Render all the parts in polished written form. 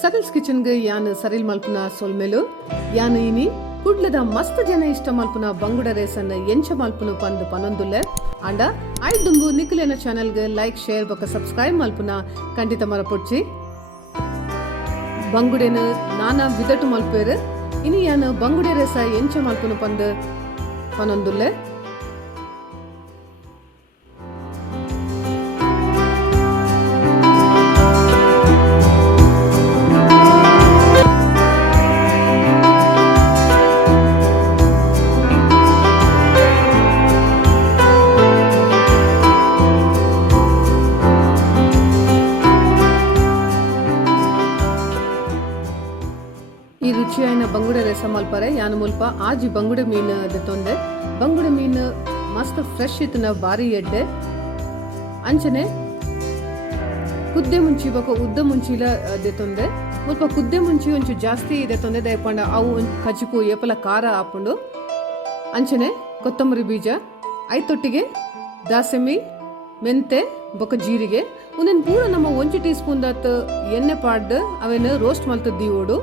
ಸರಲ್ಸ್ ಕಿಚನ್ಗೆ ಯಾನ್ ಸರಿಲ್ ಮಲ್ಪುನ ಸೊಲ್ಮೆಲು ಯಾನ್ ಇನಿ ಕುಡ್ಲದ ಮಸ್ತ್ ಜನ ಇಷ್ಟ ಮಲ್ಪುನ ಬಂಗುಡ ರೇಸನ್ನ ಎಂಚ ಮಲ್ಪುನು ಪಂದು ಪನೊಂದುಲ್ಲೆ ಅಂಡ ಐದುಂಬು ನಿಖಿಲಿನ ಚಾನೆಲ್ಗೆ ಲೈಕ್ ಶೇರ್ ಬೊಕ ಸಬ್ಸ್ಕ್ರೈಬ್ ಮಲ್ಪುನ ಖಂಡಿತ ಮರಪೊಡ್ಚಿ ಬಂಗುಡೆನ ನಾನಾ ವಿದಟು ಮಲ್ಪೇರು ಇನಿ ಯಾನ್ ಬಂಗುಡೆ ರೇಸ ಎಂಚ ಮಲ್ಪುನು ಪಂದು ಪನೊಂದುಲ್ಲೆ ಈ ರುಚಿಯಾಯಿನ ಬಂಗುಡೆ ರೇಸ ಮಲ್ಪರೆ ಯಾನು ಮುಲ್ಪ ಆಜಿ ಬಂಗುಡೆ ಮೀನು ದೆತ್ತೊಂದೆ ಬಂಗುಡೆ ಮೀನು ಮಸ್ತ್ ಫ್ರೆಶ್ ಇತ್ತನ ಬಾರಿ ಎಡ್ಡೆ ಅಂಚನೆ ಕುದ್ದೆ ಮುಂಚಿ ಬೊಕ ಉದ್ದ ಮುಂಚಿಲ ದೆತ್ತೊಂದೆ ಮುಲ್ಪ ಕುದ್ದೆ ಮುಂಚಿ ಒಂಚು ಜಾಸ್ತಿ ದೆತ್ತೊಂದೆ ದಯಪಂಡ ಅವು ಕಜಿಪು ಏಪಲ ಖಾರ ಹಾಪುಂಡು ಅಂಚನೆ ಕೊತ್ತಂಬರಿ ಬೀಜ ಐತೊಟ್ಟಿಗೆ ದಾಸಮಿ ಮೆಂತೆ ಬೊಕ ಜೀರಿಗೆ ಒಂದೆನ್ ಪೂರ ನಮ್ಮ 1 ಟೀ ಸ್ಪೂನ್ ದತ್ ಎಣ್ಣೆ ಪಾಡ್ದು ಅವೇನು ರೋಸ್ಟ್ ಮಲ್ತದ್ದಿ ಓಡು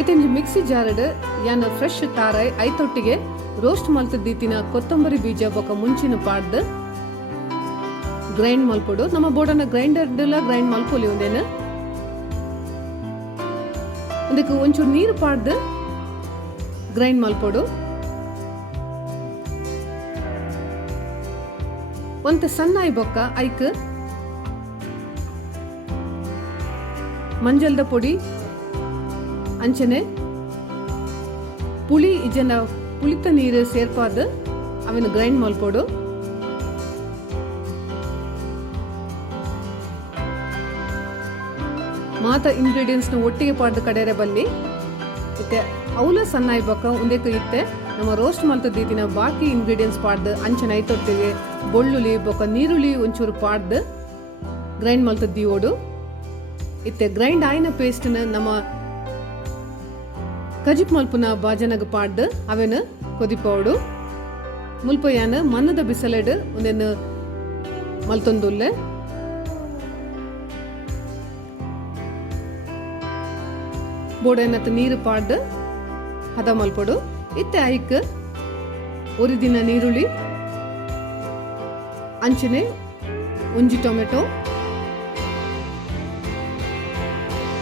ಇತ್ತಂಜಿ ಮಿಕ್ಸಿ ಜಾರಡ್ ಯಾನ್ ಫ್ರೆಶ್ ತಾರಾಯ್ ಐತೊಟ್ಟಿಗೆ ರೋಸ್ಟ್ ಮಲ್ತದ್ದೀತಿನ ಕೊತ್ತಂಬರಿ ಬೀಜ ಬೊಕ ಮುಂಚಿನ ಪಾಡ್ದು ಗ್ರೈಂಡ್ ಮಲ್ಪೊಡು ನಮ್ಮ ಬೋಡನ ಗ್ರೈಂಡರ್ಲ ಗ್ರೈಂಡ್ ಮಲ್ಪೊಲಿ ಒಂದೇನು ಅದಕ್ಕೆ ಒಂಚೂರು ನೀರು ಪಾಡ್ದು ಗ್ರೈಂಡ್ ಮಲ್ಪೊಡು ಒಂತೆ ಸಣ್ಣ ಬೊಕ್ಕ ಐಕ್ ಮಂಜಲ್ದ ಪೊಡಿ ಅಂಚನೆ ಪುಳಿ ಇಜನ ಪುಳಿತ ನೀರು ಸೇರ್ಪಾದ ಅವನು ಗ್ರೈಂಡ್ ಮಲ್ಪೊಡು ಮಾತ ಇಂಗ್ರೀಡಿಯೆಂಟ್ಸ್ ನ ಒಟ್ಟಿಗೆ ಪಾಡ್ದು ಕಡೆರೆ ಬಲ್ಲಿ ಇತ್ತೆ ಅವಲ ಸಣ್ಣ ಇಬ್ಬಕ್ಕ ಒಂದೇಕು ಇತ್ತೆ ನಮ್ಮ ರೋಸ್ಟ್ ಮಲ್ತದ್ದೀತಿನ ಬಾಕಿ ಇಂಗ್ರೀಡಿಯೆಂಟ್ಸ್ ಪಾಡ್ದು ಅಂಚನೆ ಐತೊಟ್ಟಿಗೆ ಬೆಳ್ಳುಳ್ಳಿ ಬೊಕ್ಕ ನೀರುಳ್ಳಿ ಒಂಚೂರು ಪಾಡ್ದು ಗ್ರೈಂಡ್ ಮಲ್ತದ್ದಿ ಓಡು ಇತ್ತೆ ಗ್ರೈಂಡ್ ಆಯ್ನ ಪೇಸ್ಟ್ನ ನಮ್ಮ ಕಜಿಪ್ ಮಲ್ಪುನ ಬಾಜನಗ ಪಾಡ್ದು ಅವೇನು ಕೊದಿಪೋಡು ಮುಲ್ಪ ಯಾನ ಮನ್ನದ ಬಿಸಲೆಡ್ ಒಂದೇನು ಮಲ್ತೊಂದುಲ್ಲೆ ಬೋಡೇನತ್ ನೀರು ಪಾಡ್ದು ಹದ ಮಲ್ಪೊಡು ಇತ್ತೆ ಐಕ್ ಒಂದು ದಿನ ನೀರುಳ್ಳಿ ಅಂಚನೆ ಒಂಜಿ ಟೊಮೆಟೊ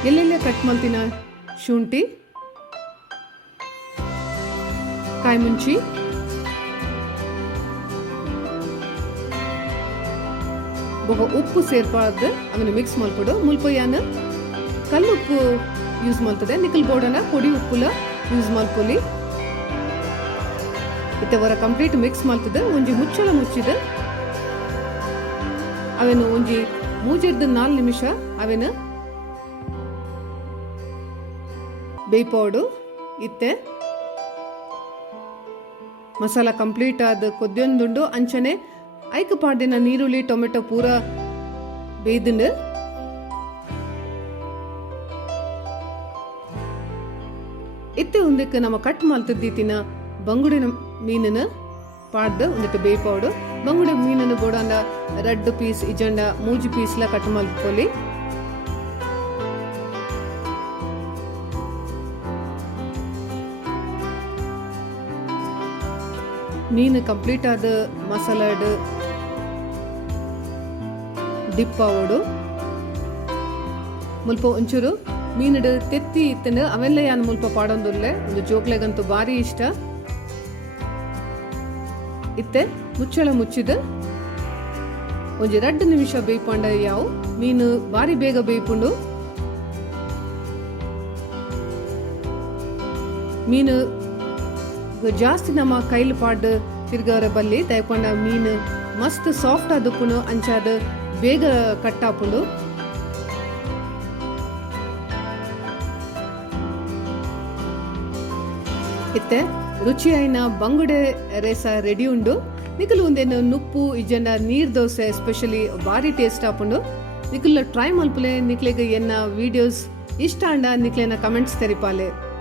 ಎಲ್ಲೆಲ್ಲ ಕಟ್ ಮಲ್ತಿನ ಶುಂಠಿ ಕಾಯಿ ಮುಂಚಿ ಬೊಕ ಉಪ್ಪು ಸೇರ್ಪಾರ್ದು ಅವನು ಮಿಕ್ಸ್ ಮಲ್ಪೊಡು ಮುಲ್ಪ ಯಾನ ಕಲ್ಲುಪ್ಪು ಯೂಸ್ ಮಲ್ತದೆ ನಿಕಲ್ ಬೋರ್ಡನ ಪೊಡಿ ಉಪ್ಪುಲ ಯೂಸ್ ಮಲ್ಪೊಲಿ ಇತ್ತವರ ಕಂಪ್ಲೀಟ್ ಮಿಕ್ಸ್ ಮಲ್ತದೆ ಒಂಜಿ ಮುಚ್ಚಳ ಮುಚ್ಚಿದ ಅವೇನು ಒಂಜಿ 3-4 ನಿಮಿಷ ಅವೇನು ಬೇಯ್ಪೋಡು ಇತ್ತೆ ಮಸಾಲ ಕಂಪ್ಲೀಟ್ ಆದ ಕೊದ್ದೊಂದುಂಡು ಅಂಚನೆ ಐಕ್ ಪಾಡ್ದಿನ ನೀರುಳ್ಳಿ ಟೊಮೆಟೊ ಪೂರ ಬೇಯ್ದುಂಡು ಇತ್ತೆ ಒಂದಕ್ಕೆ ನಮ್ಮ ಕಟ್ ಮಲ್ತದ್ದೀತಿನ ಬಂಗುಡಿನ ಮೀನನ ಪಾಡ್ದು ಒಂದಕ್ಕೆ ಬೇಯ್ಪೋಡು ಬಂಗುಡೆ ಮೀನನ್ನು ಬೋಡಂಡ 2 ಪೀಸ್ ಇಜಂಡ 3 ಪೀಸ್ಲ ಕಟ್ ಮಲ್ಪೊಲಿ ಮೀನು ಕಂಪ್ಲೀಟ್ ಆದ ಮಸಾಲಾಡ್ ಡಿಪ್ ಆವೋಡು ಮುಲ್ಪ ಒಂಚೂರು ಮೀನಡ್ ತೆತ್ತಿ ಇತ್ತಂಡು ಅವೆಲ್ಲ ಯಾನ್ ಮುಲ್ಪ ಪಾಡೊಂದುಲ್ಲೆ ಒಂದು ಜೋಕ್ಲೆಗಂತೂ ಬಾರಿ ಇಷ್ಟ ಇತ್ತೆ ಮುಚ್ಚಳ ಮುಚ್ಚಿದ ಒಂಜಿ 2 ನಿಮಿಷ ಬೇಯ್ಪಂಡ ಯಾವು ಮೀನು ಬಾರಿ ಬೇಗ ಬೇಯ್ಪುಂಡು ಮೀನು ಜಾಸ್ತಿ ನಮ್ಮ ಕೈಲು ಪಾಡ್ ತಿರ್ಗವರ ಬಲ್ಲಿ ದಯಪಂಡ ಮೀನು ಮಸ್ತ್ ಸಾಫ್ಟ್ ಆದಪ್ಪುನು ಅಂಚಾದ ಬೇಗ ಕಟ್ಟಾಪುಂಡು ಇತ್ತೆ ರುಚಿಯಾಯಿನ ಬಂಗುಡೆ ರೇಸ ರೆಡಿ ಉಂಡು ನಿಕಲು ಒಂದೇನು ನುಪ್ಪು ಇಜಂಡ ನೀರ್ ದೋಸೆ ಎಸ್ಪೆಷಲಿ ಬಾರಿ ಟೇಸ್ಟ್ ಆಪುಂಡು. ನಿಕುಲ್ಲ ಟ್ರೈ ಮಲ್ಪುಲೆ ನಿಕ್ಲೆಗ್ ಎನ್ನ ವಿಡಿಯೋಸ್ ಇಷ್ಟ ಅಂಡ ನಿಕ್ಲೆನ ಕಮೆಂಟ್ಸ್ ತೆರಿಪಾಲೆ.